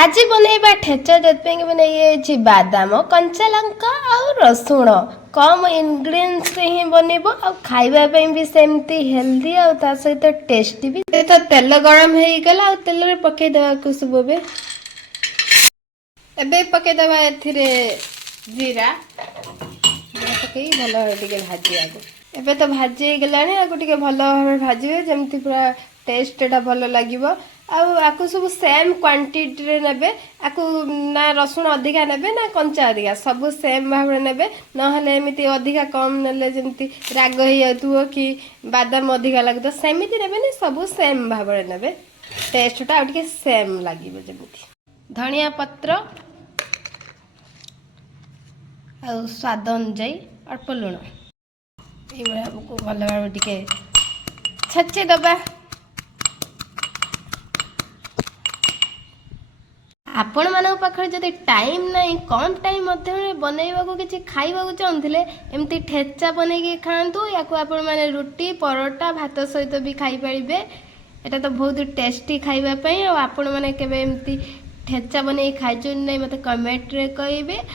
आज बनैबा ठेचा जतपे बनै बादाम कंचा लंका और रसुण कम इनग्रेडिएंट्स से ही बनैबो और खाइबा भी सेमती हेल्दी और ता सहित टेस्टी भी। तो तेल गरम हो गला और तेल रे पके देबा कुसुम बे एबे पके देबा एथिरे जीरा पके भलो टिके भाजी आगो एबे तो भाजी गलानी आगो टिके भलो भाजी जेमती पूरा टेस्ट टा भलो लागिबो आकु सब सेम क्वांटिटी रे नेबे आकु ना रसुण अधिका नेबे ना कंचा अधिका सब सेम भाव रे नेबे नहले एमिति अधिका कम नेले जेमति राग ही जातुओ कि बादाम अधिका लागतो सेमिति नेबे नि सब सेम भाव रे नेबे टेस्ट टा टिके सेम लागिबो जेमति धनिया पत्र आ स्वाद अनुसार अल्प लुण ये भल भाव टिके छेची दबा आपण मानक पाखरे जदि टाइम नहीं कम टाइम मध्य बनैबा को किछि खाइबा को चाहुथिले एमती ठेचा बनैके खांतु याकु आपण माने रोटी परोटा भात सहित भी खाई परिबे एटा तो बहुत टेस्टी खाइबा पई और आपण माने केबे एमती ठेचा बनै खाइचो नै मते कमेंट रे कहिबे।